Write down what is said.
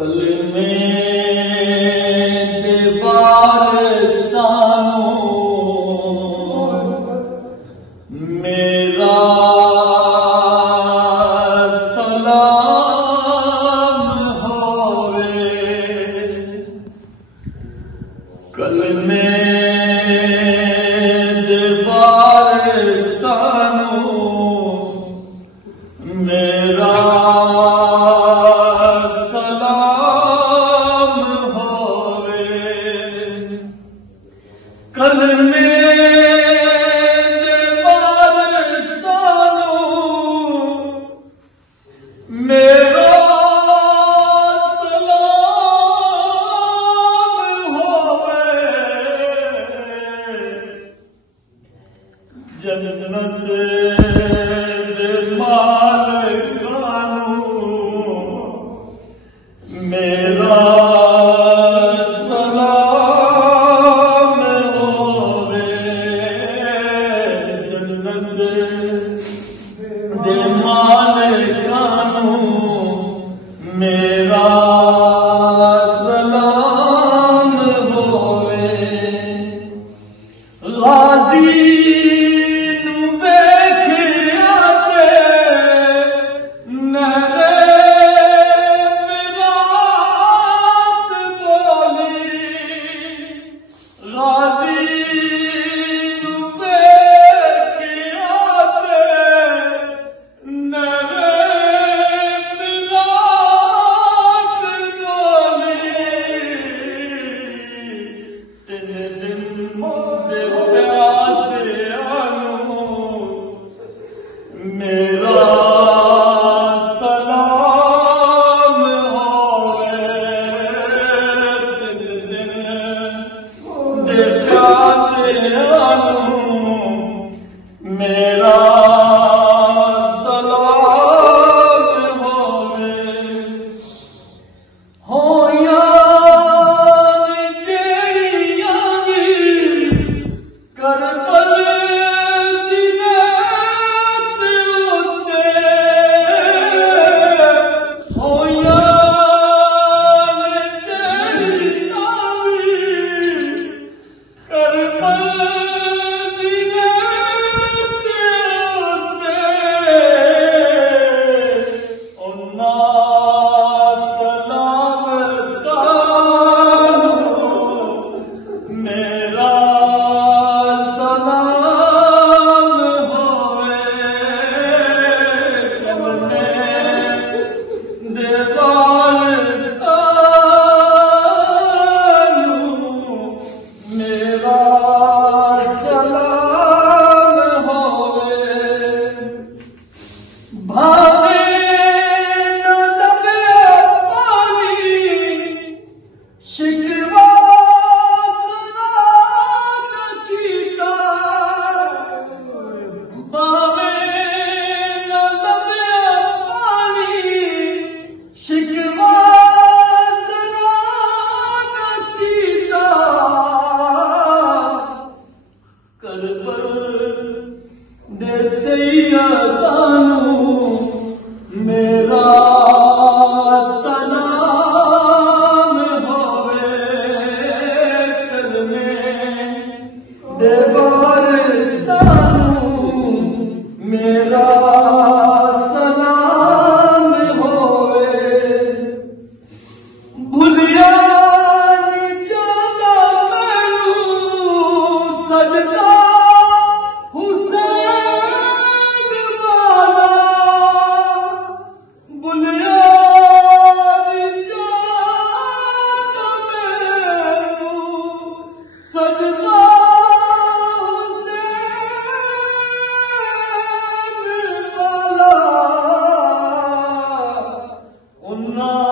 कलमे दीवार सानो मेरा सलाम होवे। कलमे दीवार सानो मेरा कलमे दीवार सानो मेरा सलाम होवे। जन्नत दे मालिकानू मेरा दे मालिकानू मेरा सलाम होवे। गाजी नू वेखिया ते नहरे विरात बोली। गाजी मेरा सलाम होवे। दे प्यासे आनू मेरा सलाम होवे। हो यार जेड़ियां दी कर मेरा सलाम होवे। कलमे दीवार सानो मेरा सलाम होवे। भुलिया जाना मैनू सजदा Allah